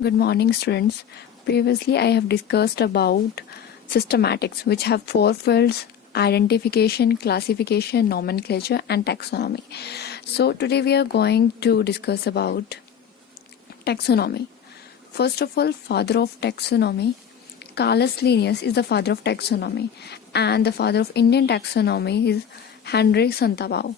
Good morning, students. Previously, I have discussed about systematics, which have four fields: identification, classification, nomenclature, and taxonomy. So, today we are going to discuss about taxonomy. First of all, father of taxonomy, Carolus Linnaeus is the father of taxonomy, and the father of Indian taxonomy is Henry Santabao.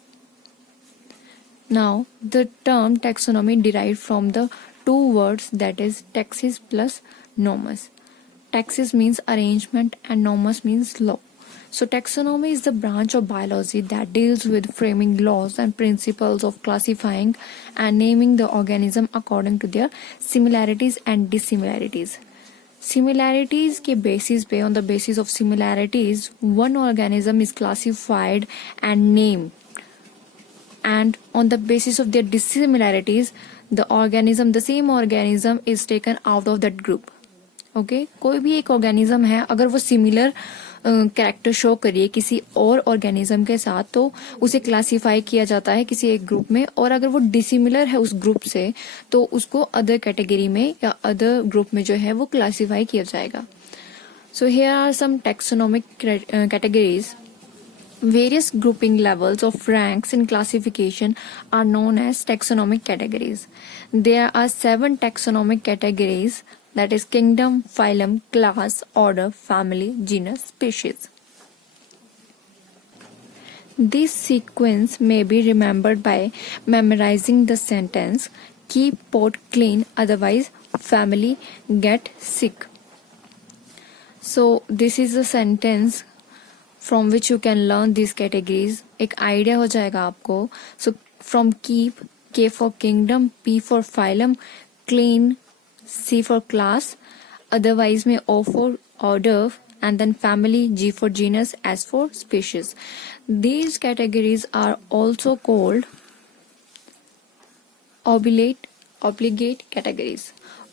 Now, the term taxonomy derived from the two words, that is taxis plus nomos. Taxis means arrangement and nomos means law. So taxonomy is the branch of biology that deals with framing laws and principles of classifying and naming the organism according to their similarities and dissimilarities. Similarities के basis पे, on the basis of similarities, one organism is classified and named, and on the basis of their dissimilarities, the same organism is taken out of that group. Okay कोई भी एक organism है, अगर वो similar character show करिए किसी और organism के साथ, तो उसे क्लासिफाई किया जाता है किसी एक ग्रुप में, और अगर वो डिसिमिलर है उस ग्रुप से तो उसको अदर कैटेगरी में या अदर ग्रुप में जो है वो क्लासिफाई किया जाएगा. So here are some taxonomic categories. Various grouping levels of ranks in classification are known as taxonomic categories. There are 7 taxonomic categories, that is kingdom, phylum, class, order, family, genus, species. This sequence may be remembered by memorizing the sentence, keep pot clean, otherwise family get sick. So this is a sentence from which you can learn these categories. एक idea हो जाएगा आपको. So from keep, K for kingdom, P for phylum, clean, C for class, otherwise में O for order, and then family, G for genus, S for species. These categories are also called obligate categories.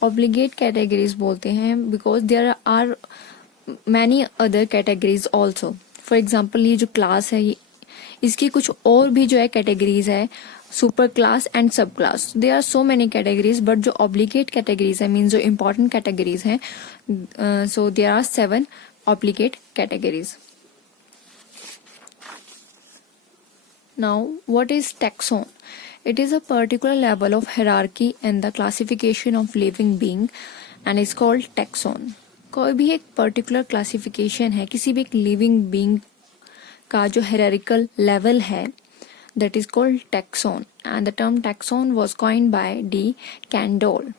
Obligate categories बोलते हैं because there are many other categories also. For example ये जो class है, इसकी कुछ और भी जो है कैटेगरीज है, super class and sub class. They are so many categories, but जो ऑब्लिगेट कैटेगरीज है, मीन्स जो इंपॉर्टेंट कैटेगरीज हैं, so there are 7 obligate categories. Now what is taxon? It is a particular level of hierarchy in the classification of living being and is called taxon. कोई भी एक particular classification है किसी भी एक living being का जो हायरार्किकल लेवल है, that is called taxon, and the term taxon was coined bye D Candolle.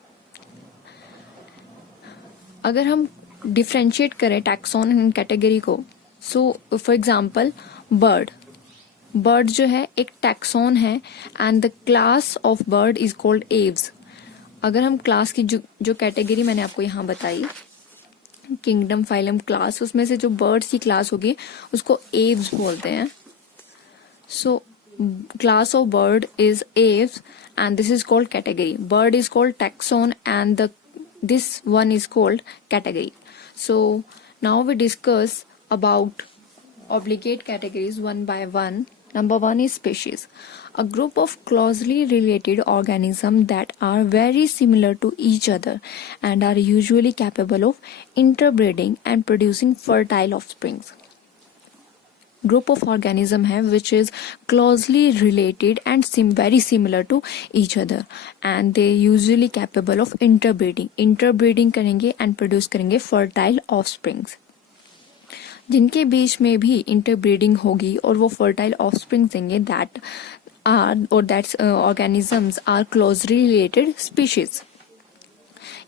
अगर हम डिफरेंशिएट करें टैक्सोन एंड कैटेगरी को, सो फॉर एग्जांपल बर्ड जो है एक टैक्सोन है, and the class of bird is called Aves. अगर हम क्लास की जो कैटेगरी मैंने आपको यहाँ बताई, किंगडम, फाइलम, क्लास, उसमें से जो बर्ड्स की क्लास होगी उसको एव्स बोलते हैं. So class of bird is Aves and this is called category. Bird is called taxon and this one is called category. So now we discuss about obligate categories one by one. Number 1 is species. A group of closely related organisms that are very similar to each other and are usually capable of interbreeding and producing fertile offspring. Group of organism है which is closely related and very similar to each other and they usually capable of interbreeding. Interbreeding करेंगे and produce करेंगे fertile offsprings. जिनके बीच में भी interbreeding होगी और वो fertile offspring देंगे, that organisms are closely related species.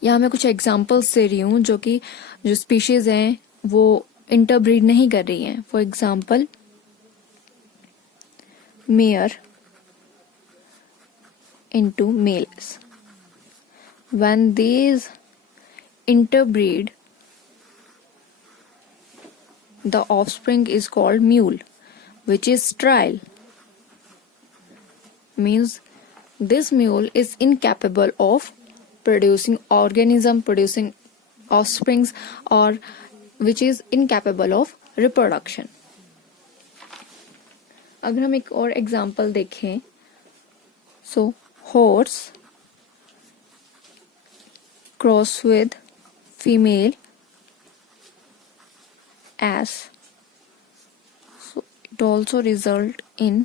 यहाँ मैं कुछ एग्जांपल्स दे रही हूँ जो कि जो स्पीशीज हैं वो इंटरब्रीड नहीं कर रही हैं. For example mare into males. When these interbreed, the offspring is called mule, which is sterile. Means this mule is incapable of producing offsprings, or which is incapable of reproduction. अगर हम एक और example देखें, so horse, cross with female ass, so it also result in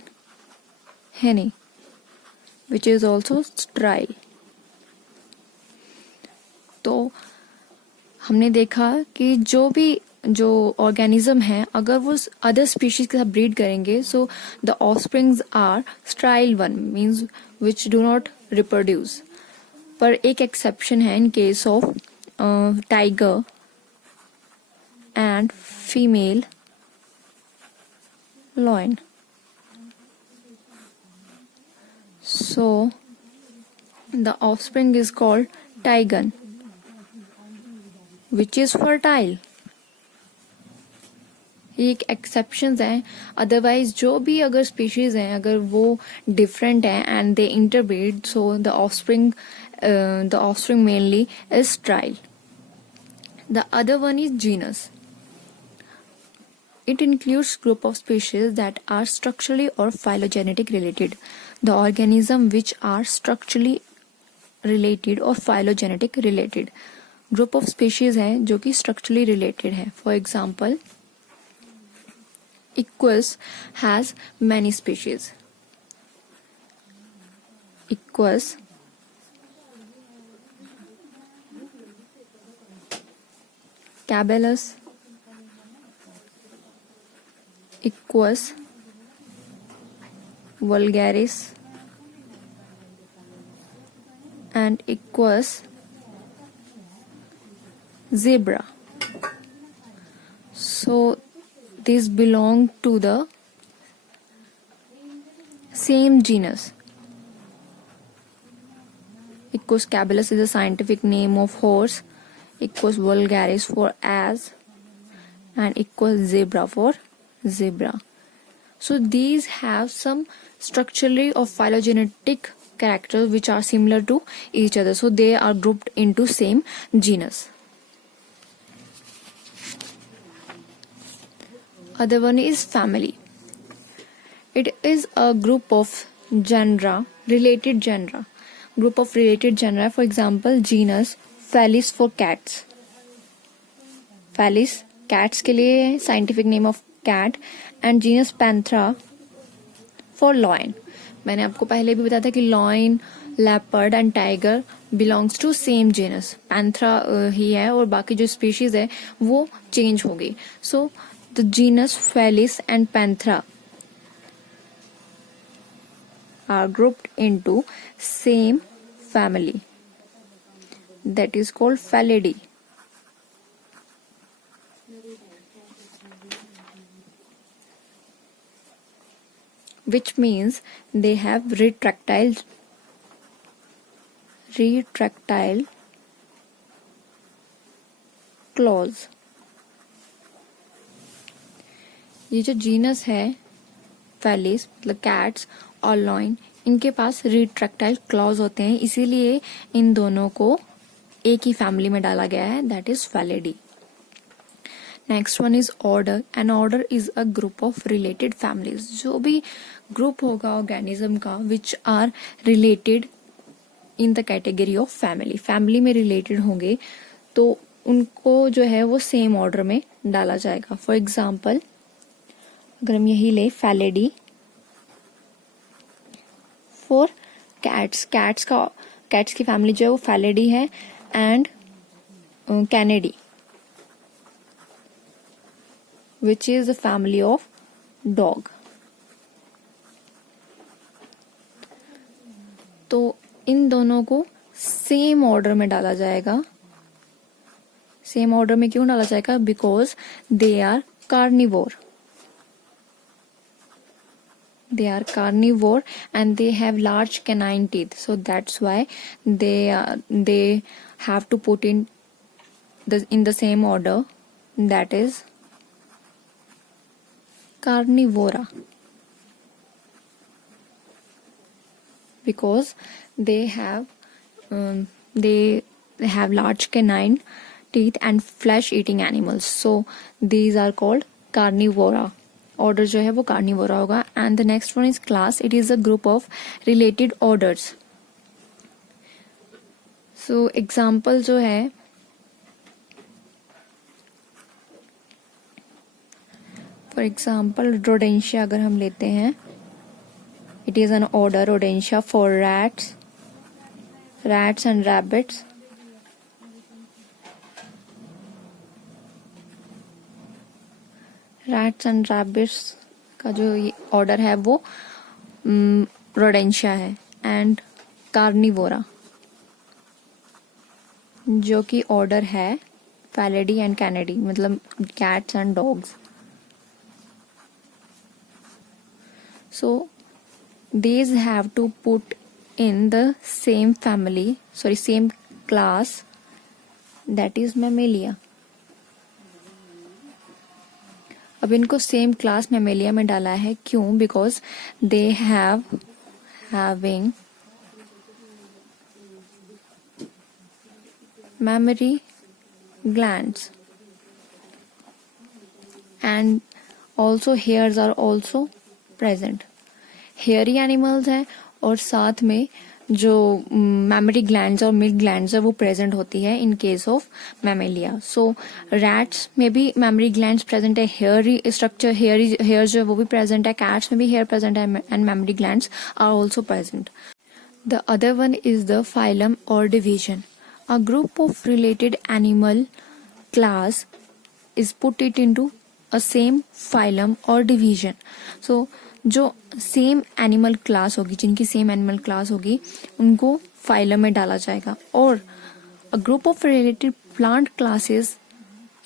henny, which is also sterile. तो हमने देखा कि जो ऑर्गेनिज्म है अगर वो अदर स्पीशीज के साथ ब्रीड करेंगे, so the offsprings are sterile one, means which do not reproduce. पर एक एक्सेप्शन है in case of tiger and female lion. So the offspring is called tigon, which is fertile. एक exceptions हैं, otherwise जो भी अगर species हैं अगर वो डिफरेंट हैं and they interbreed, so the offspring mainly is sterile. The other one is genus. It includes group of species that are structurally or phylogenetic related. The organism which are structurally related or phylogenetic related. Group of species हैं जो कि structurally related है. For example, Equus has many species. Equus Cabellus, Equus vulgaris and Equus zebra. So these belong to the same genus. Equus cabellus is the scientific name of horse, Equus vulgaris for ass, and Equus zebra for zebra. So these have some structurally or phylogenetic characters which are similar to each other, so they are grouped into same genus. Other one is family. It is a group of genera, related genera. Group of related genera, for example genus Felis for cats. Felis cats के लिए scientific name of cat, and genus Panthera for lion. मैंने आपको पहले भी बताया था कि lion, leopard and tiger belongs to same genus. Panthera ही है और बाकी जो species है वो change हो गई. So the genus Felis and Panthera are grouped into same family, that is called Felidae. Which means they have retractile claws. ये जो जीनस है फेलिस मतलब कैट्स और लॉइन, इनके पास रिट्रैक्टाइल क्लॉज होते हैं, इसीलिए इन दोनों को एक ही फैमिली में डाला गया है, that is Felidae. Next one is order. An order is a group of related families. जो भी ग्रुप होगा ऑर्गेनिज्म का which are related in the category of family, family में रिलेटेड होंगे तो उनको जो है वो सेम ऑर्डर में डाला जाएगा. फॉर एग्जाम्पल अगर हम यही ले फेलिडी फॉर कैट्स, कैट्स की फैमिली जो है वो फेलिडी है, and Kennedy which is the family of dog. तो इन दोनों को सेम ऑर्डर में डाला जाएगा. सेम ऑर्डर में क्यों डाला जाएगा? Because they are carnivore. They are carnivore and they have large canine teeth, so that's why they have to put in the same order, that is carnivora, because they have large canine teeth and flesh eating animals, so these are called carnivora. Order जो है वो Carnivora होगा. And the next one is class. It is a group of related orders. So example जो है, for example Rodentia अगर हम लेते हैं, it is an order Rodentia for rats and rabbits. Rats and rabbits का जो order है वो रोडेंशिया है. एंड कार्निवोरा जो कि ऑर्डर है फैलिडी एंड कैनिडी, मतलब cats and dogs. So these have to put in the same same class, that is Mammalia. अब इनको सेम क्लास Mammalia में डाला है, क्यों? Because they having mammary glands and also hairs are also present. Hairy animals हैं और साथ में जो मैमरी ग्लैंड्स और मिल्क ग्लैंड्स है वो प्रेजेंट होती है in case of Mammalia. So rats में भी मैमरी ग्लैंड्स प्रेजेंट है, हेयरी स्ट्रक्चर हेयर जो है वो भी प्रेजेंट है, कैट्स में भी हेयर प्रेजेंट है and mammary glands are also present. The other one is the phylum और division. A group of related animal class is put it into a same phylum और डिवीजन. सो जो same animal class होगी, जिनकी same animal class होगी, उनको phylum में डाला जाएगा. और a group of related plant classes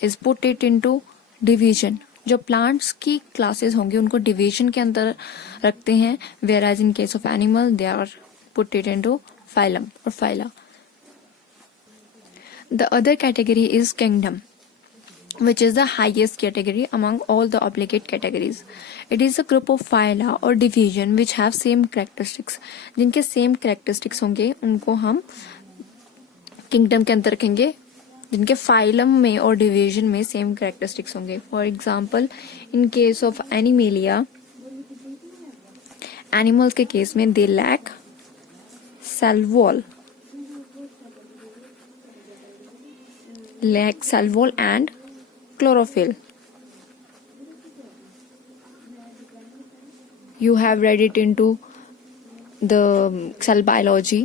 is put it into division. जो प्लांट्स की क्लासेस होंगी उनको डिवीजन के अंदर रखते हैं, where as in case of animal they are put it into phylum और phyla. The other category is kingdom, which is the highest category among all the obligate categories. It is a group of phyla or division which have same characteristics. जिनके same characteristics होंगे उनको हम kingdom के अंदर रखेंगे, जिनके phylum में और division में same characteristics होंगे. For example, in case of Animalia, animals के case में they lack cell wall and chlorophyll. You have read it into the cell biology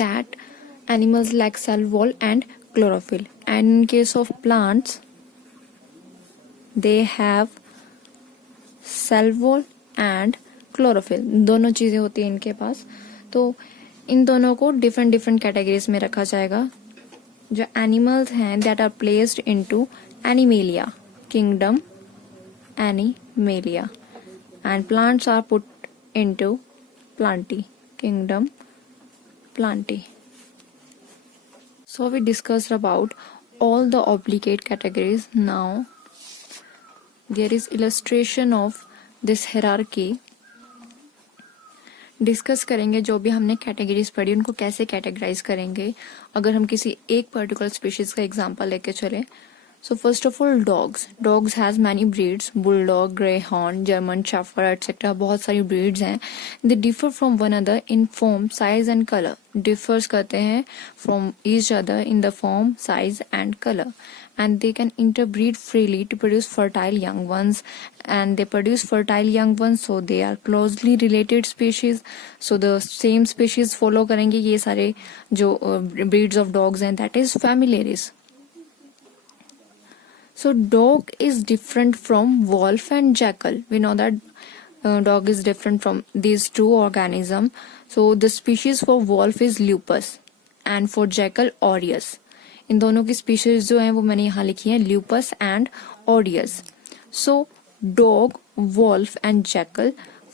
that animals lack cell wall and chlorophyll. And in case of plants, they have cell wall and chlorophyll. दोनों चीजें होती हैं इनके पास. तो इन दोनों को different different categories में रखा जाएगा. जो एनिमल्स हैं that are placed into Animalia kingdom Animalia, and plants are put into Plantae kingdom Plantae. So we discussed about all the obligate categories. Now there is illustration of this hierarchy. Discuss करेंगे जो भी हमने categories पढ़ी उनको कैसे categorise करेंगे अगर हम किसी एक पर्टिकुलर स्पीशीज का एग्जांपल लेके चले. So first of all, dogs has many breeds, bulldog, greyhound, German shepherd, etc. बहुत सारी breeds हैं. They differ from one another in form, size and color. Differs करते हैं from each other in the form, size and color. And they can interbreed freely to produce fertile young ones. And they produce fertile young ones, so they are closely related species. So the same species follow करेंगे ये सारे जो breeds of dogs हैं, that is familiaris. So dog is different from wolf and jackal. We know that dog is different from these two organisms. So the species for wolf is lupus and for jackal aureus. इन दोनों की species जो हैं वो मैंने यहाँ लिखी है lupus and aureus. So dog, wolf and jackal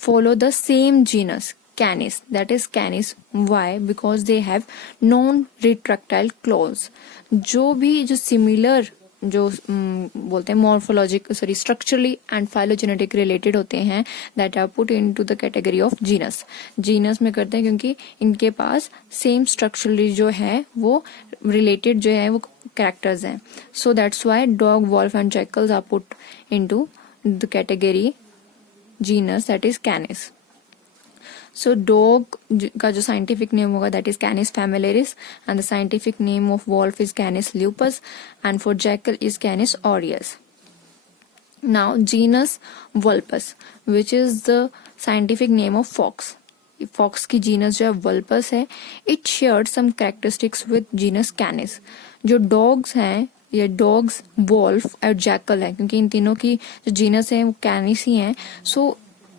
follow the same genus Canis. That is Canis. Why? Because they have non-retractile claws. जो भी जो similar जो बोलते हैं morphologic structurally and phylogenetic related होते हैं that are put into the category of genus में करते हैं क्योंकि इनके पास सेम स्ट्रक्चरली जो है वो रिलेटेड जो है वो कैरेक्टर्स हैं. So that's why dog, wolf and jackals are put into the category genus that is Canis. So dog का जो साइंटिफिक नेम होगा that is Canis familiaris and the scientific name of wolf is Canis lupus and for jackal is Canis aureus. Now genus Vulpes, which is the scientific name of fox. Fox की genus जो है Vulpes है. It shared some characteristics with genus Canis. जो dogs हैं ये dogs, wolf और jackal है क्योंकि इन तीनों की जो genus है वो Canis ही है. So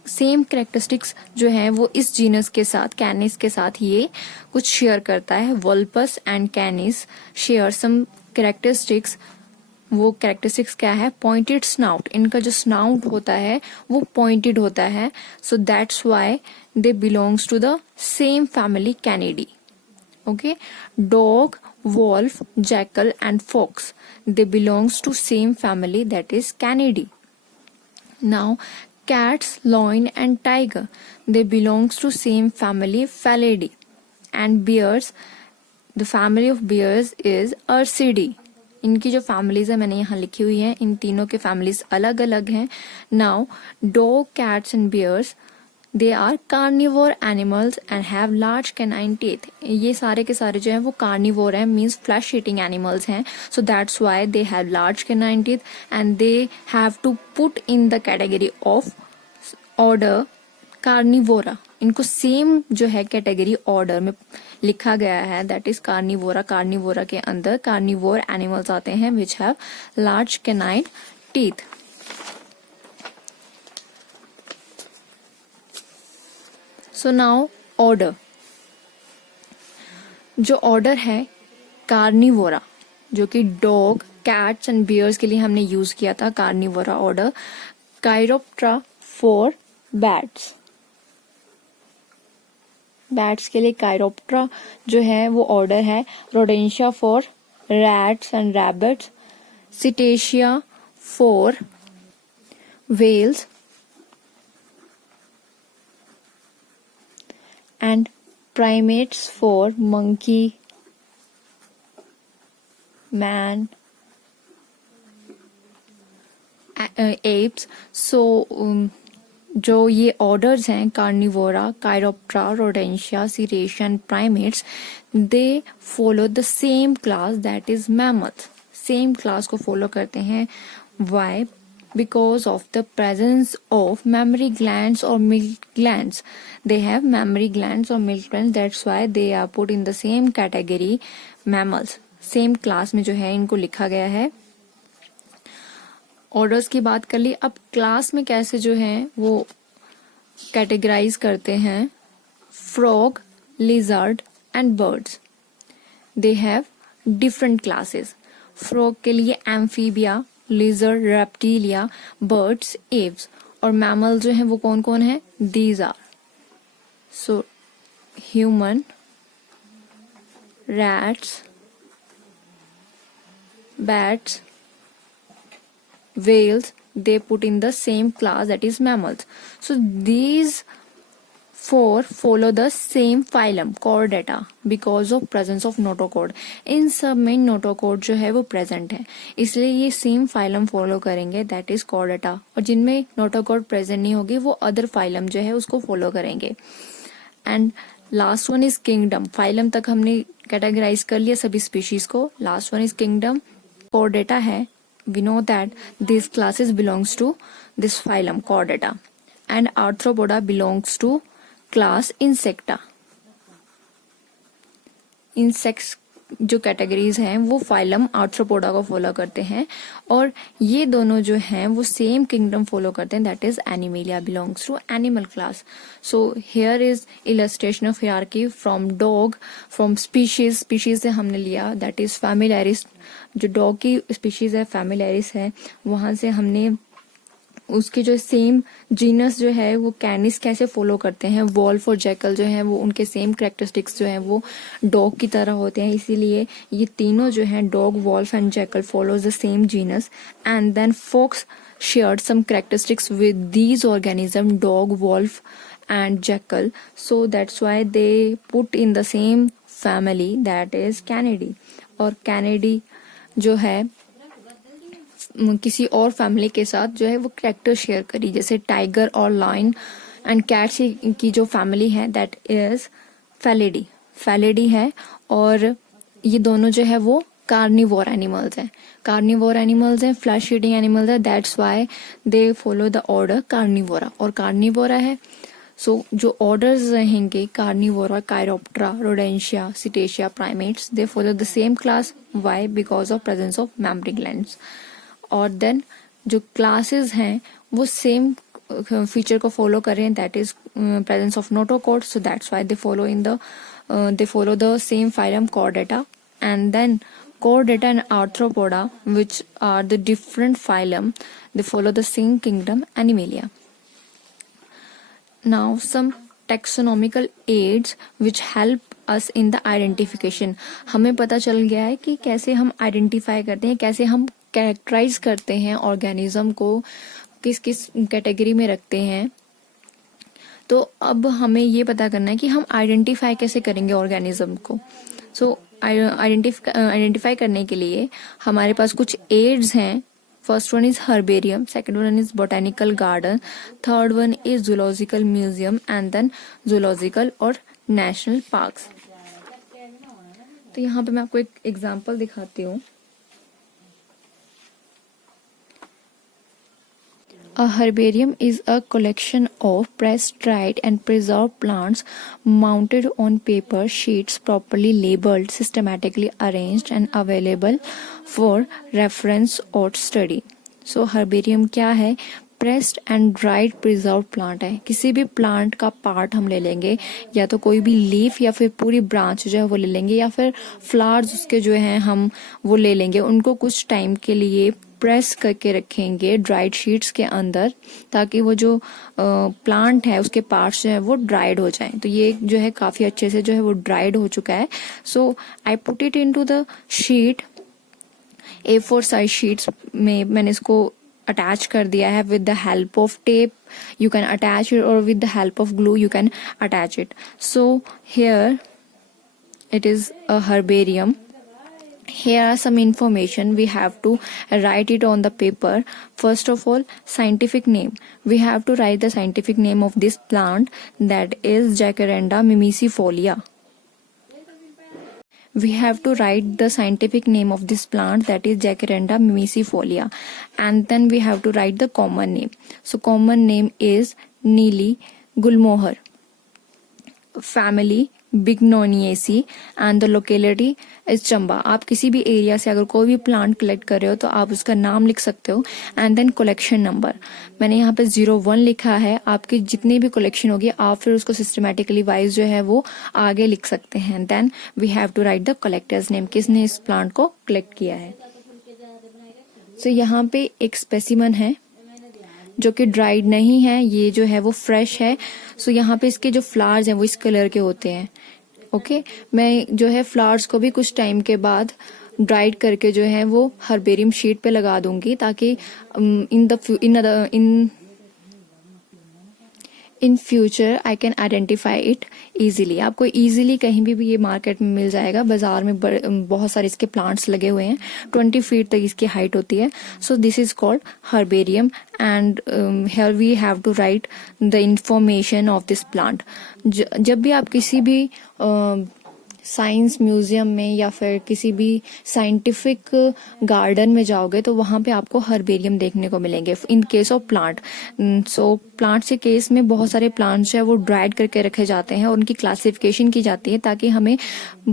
सेम कैरेक्टरिस्टिक्स जो है वो इस जीनस के साथ कैनिस के साथ ये कुछ शेयर करता है. Vulpes and Canis share some characteristics. वो कैरेक्टरिस्टिक्स क्या है? Pointed snout. इनका जो स्नाउट होता है वो पॉइंटेड होता है. So that's why they belongs to the same family Canidae. Okay, dog, wolf, jackal and fox they belongs to same family that is Canidae. Now cats, lion and tiger they belongs to same family Felidae. And bears, the family of bears is Ursidae. इनकी जो families है मैंने यहाँ लिखी हुई है. इन तीनों के फैमिलीज अलग अलग हैं. Now dog, cats and bears they are carnivore animals and have large canine teeth. ये सारे के सारे जो है वो कार्निवोर हैं, मीन्स फ्लैश ईटिंग एनिमल्स हैं. So that's why they have large canine teeth and they have to put in the category of order carnivora. इनको सेम जो है कैटेगरी ऑर्डर में लिखा गया है दैट इज कार्निवोरा. कार्निवोरा के अंदर कार्निवोर एनिमल्स आते हैं which have large canine teeth. So now order. जो ऑर्डर है कार्निवोरा जो कि डॉग, कैट्स एंड बियर्स के लिए हमने यूज किया था Carnivora order. Chiroptera for bats. Bats के लिए काइरोप्टेरा जो है वो ऑर्डर है. Rodentia for rats and rabbits. Cetacea for whales and primates for monkey, man, apes. So जो ये ऑर्डर्स हैं Carnivora, Chiroptera, Rodentia, cetacean, primates they follow the same class that is mammal. Same class को follow करते हैं. Why? Because of the presence of mammary glands or milk glands. They have mammary glands or milk glands. That's why they are put in the same category mammals. Same class में जो है इनको लिखा गया है. Orders की बात कर ली. अब क्लास में कैसे जो है वो कैटेगराइज करते हैं. Frog, lizard and birds they have different classes. Frog के लिए amphibia, lizard, reptilia, birds, aves. और मैमल जो है वो कौन कौन है? These are so human, rats, bats, whales, they put in the same class that is mammals. So these four follow the same phylum Chordata because of presence of notochord. इन सब में notochord जो है वो present है इसलिए ये same phylum follow करेंगे that is Chordata. और जिनमें notochord present नहीं होगी वो other phylum जो है उसको follow करेंगे. And last one is kingdom. phylum तक हमने categorize कर लिया सभी species को. Last one is kingdom. Chordata है. We know that these classes belongs to this phylum Chordata. And Arthropoda belongs to class insecta. Insects जो categories हैं वो फाइलम आर्थ्रोपोडा को फॉलो करते हैं और ये दोनों जो हैं वो सेम किंगडम फॉलो करते हैं that is Animalia belongs to animal class. So here is illustration of hierarchy from dog from species से हमने लिया दैट इज फैमिलियरिस. जो डॉग की स्पीशीज है फैमिलियरिस है वहां से हमने उसके जो सेम जीनस जो है वो कैनिस कैसे फॉलो करते हैं. वॉल्फ और जैकल जो है वो उनके सेम कैरेक्टरिस्टिक्स जो है वो डॉग की तरह होते हैं इसीलिए ये तीनों जो हैं dog, wolf and jackal follows the same genus. And then fox shared some characteristics with these organism dog, wolf and jackal. So that's why they put in the same family that is canidae. और canidae जो है किसी और family के साथ जो है वो कैरेक्टर शेयर करी. जैसे टाइगर और लायन एंड कैट्स की जो फैमिली है दैट इज फेलिडी, फेलिडी है। और ये दोनों जो है वो कार्निवोर एनिमल्स हैं, कार्निवोर एनिमल्स हैं, फ्लैश ईटिंग एनिमल्स है, that's why they follow the order Carnivora और कार्निवोरा है। सो जो ऑर्डर्स रहेंगे Carnivora, Chiroptera, Rodentia, Cetacea, primates, they follow the same class, why because of presence of mammary glands. और then जो classes हैं वो same feature को follow कर रहे हैं, that is presence of notochord, so that's why they follow the same phylum Chordata, and then Chordata and Arthropoda, which are the different phylum, they follow the same kingdom Animalia. Now some taxonomical aids which help us in the identification. हमें पता चल गया है कि कैसे हम identify करते हैं, कैसे हम कैरेक्टराइज करते हैं ऑर्गेनिज्म को, किस किस कैटेगरी में रखते हैं। तो अब हमें ये पता करना है कि हम आइडेंटिफाई कैसे करेंगे ऑर्गेनिज्म को। सो आइडेंटिफाई करने के लिए हमारे पास कुछ एड्स हैं। First one is herbarium, second one is botanical garden, third one is zoological museum and then zoological और नेशनल पार्क्स। तो यहाँ पे मैं आपको एक एग्जांपल दिखाती हूँ। A herbarium is a collection of pressed, dried and preserved plants mounted on paper sheets properly labeled, systematically arranged and available for reference or study. So herbarium क्या है? Pressed and dried preserve plant है। किसी भी plant का part हम ले लेंगे, या तो कोई भी लीफ या फिर पूरी ब्रांच जो है वो ले लेंगे, या फिर फ्लावर्स उसके जो हैं हम वो ले लेंगे, उनको कुछ टाइम के लिए प्रेस करके रखेंगे ड्राइड शीट्स के अंदर, ताकि वो जो प्लांट है उसके पार्ट्स जो है वो ड्राइड हो जाएं। तो ये जो है काफी अच्छे से जो है वो ड्राइड हो चुका है। So I put it into the sheet, A4 size sheets में मैंने इसको अटैच कर दिया है with the help of tape, you can attach it, और with the help of glue you can attach it. So here it is a herbarium. Here are some information we have to write it on the paper. First of all, scientific name. We have to write the scientific name of this plant, that is Jacaranda mimicifolia. We have to write the scientific name of this plant, that is Jacaranda mimicifolia, and then we have to write the common name. So common name is Neeli gulmohar, family Bignoniaceae and the locality is Chamba. आप किसी भी area से अगर कोई भी plant collect कर रहे हो तो आप उसका नाम लिख सकते हो, एंड देन कलेक्शन नंबर। मैंने यहाँ पे 01 लिखा है। आपकी जितनी भी कलेक्शन होगी आप फिर उसको सिस्टमेटिकली वाइज जो है वो आगे लिख सकते हैं। Then we have to write the collector's name, किसने इस प्लांट को कलेक्ट किया है। सो यहाँ पे एक स्पेसिमन है जो कि ड्राइड नहीं है, ये जो है वो फ्रेश है। सो यहाँ पे इसके जो फ्लावर्स हैं वो इस कलर के होते हैं। ओके, मैं जो है फ्लावर्स को भी कुछ टाइम के बाद ड्राइड करके जो है वो हर्बेरियम शीट पे लगा दूंगी, ताकि in future I can identify it easily. आपको इजीली कहीं भी ये मार्केट में मिल जाएगा। बाजार में बहुत सारे इसके प्लांट्स लगे हुए हैं, 20 फीट तक इसकी हाइट होती है। So this is called herbarium, and here we have to write the information of this plant. जब भी आप किसी भी साइंस म्यूजियम में या फिर किसी भी साइंटिफिक गार्डन में जाओगे तो वहां पे आपको हर्बेरियम देखने को मिलेंगे इन case of plant. So plants के केस में बहुत सारे प्लांट्स जो है वो ड्राइड करके रखे जाते हैं और उनकी क्लासिफिकेशन की जाती है, ताकि हमें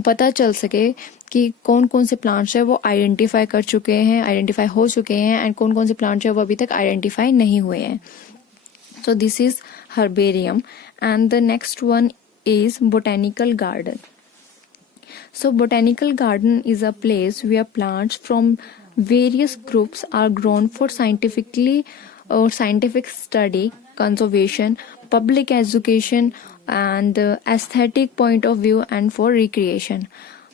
पता चल सके कि कौन कौन से प्लांट्स है वो आइडेंटिफाई हो चुके हैं एंड कौन कौन से प्लांट्स है वो अभी तक आइडेंटिफाई नहीं हुए हैं। सो this is herbarium, and the next one is botanical garden. So botanical garden is a place where plants from various groups are grown for scientific study, conservation, public education and aesthetic point of view and for recreation.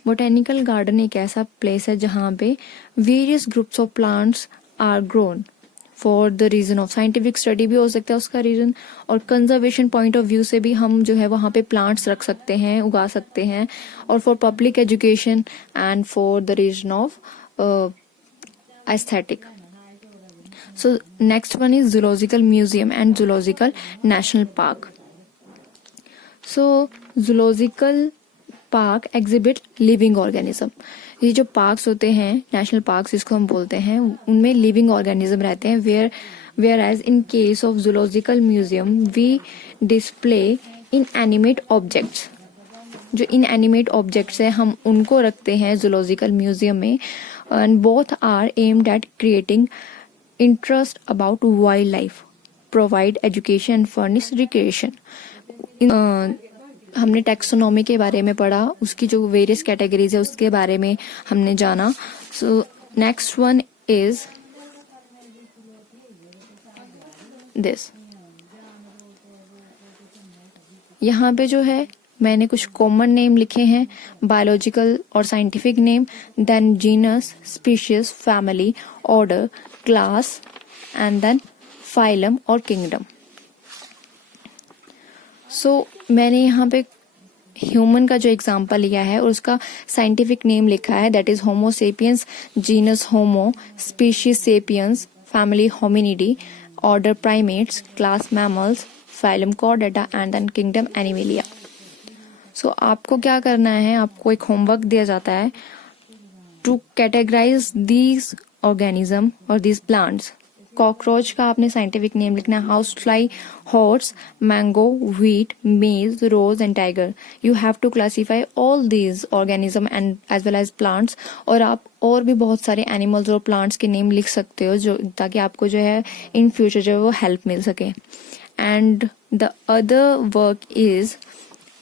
Botanical garden एक ऐसा place है जहाँ पे various groups of plants are grown for the reason of scientific study भी हो सकता है उसका रीजन, और कंजर्वेशन पॉइंट ऑफ व्यू से भी हम जो है वहाँ पे प्लांट्स रख सकते हैं, उगा सकते हैं, और for public education and for the reason of aesthetic. So next one is zoological museum and zoological national park. So zoological park exhibit living organism. ये जो पार्क्स होते हैं, नेशनल पार्क्स जिसको हम बोलते हैं, उनमें लिविंग ऑर्गेनिज्म रहते हैं. Where as in case of zoological museum we display inanimate objects. जो इन एनिमेट ऑब्जेक्ट्स है हम उनको रखते हैं जूलॉजिकल म्यूजियम में. And both are aimed at creating interest about wildlife, provide education, furnish recreation. हमने taxonomy के बारे में पढ़ा, उसकी जो वेरियस कैटेगरीज है उसके बारे में हमने जाना. So next one is this. यहाँ पे जो है मैंने कुछ कॉमन नेम लिखे हैं, बायोलॉजिकल और scientific name, then genus, species, family, order, class and then phylum और किंगडम. सो मैंने यहाँ पे ह्यूमन का जो एग्जांपल लिया है और उसका साइंटिफिक नेम लिखा है, that is Homo sapiens, genus Homo, species sapiens, family Hominidae, order primates, class mammals, phylum Chordata and then kingdom Animalia. So आपको क्या करना है, आपको एक होमवर्क दिया जाता है टू कैटेगराइज दीज ऑर्गेनिज्म और दीज प्लांट्स. कॉकरोच का आपने साइंटिफिक नेम लिखना है, house fly, horse, mango, wheat, maize, rose and tiger. You have to classify all these organism and as well as plants. और आप और भी बहुत सारे एनिमल्स और प्लांट्स के नेम लिख सकते हो जो ताकि आपको जो है इन फ्यूचर जो है वो हेल्प मिल सके. And the other work is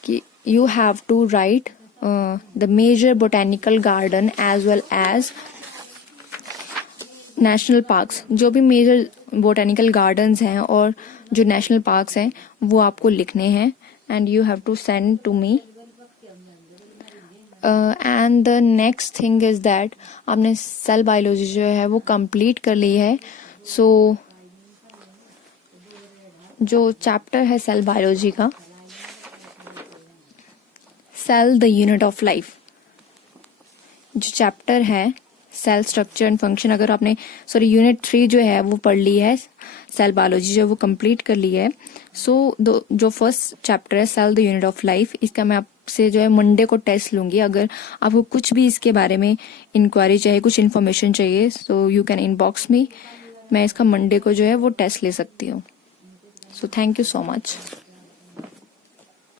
कि you have to write the major botanical garden as well as national parks. जो भी मेजर बोटेनिकल गार्डन्स हैं और जो नेशनल पार्क्स हैं वो आपको लिखने हैं. And you have to send to me. And the next thing is that आपने सेल बायोलॉजी जो है वो कंप्लीट कर ली है. सो जो चैप्टर है सेल बायोलॉजी का, cell the unit of life, जो चैप्टर है सेल स्ट्रक्चर एंड फंक्शन, अगर आपने यूनिट 3 जो है वो पढ़ ली है, सेल बायोलॉजी जो है वो कंप्लीट कर ली है. सो जो फर्स्ट चैप्टर है cell the unit of life, इसका मैं आपसे जो है मंडे को टेस्ट लूंगी. अगर आपको कुछ भी इसके बारे में इंक्वायरी चाहिए, कुछ इन्फॉर्मेशन चाहिए, सो यू कैन इनबॉक्स मी. मैं इसका मंडे को जो है वो टेस्ट ले सकती हूँ. So thank you so much.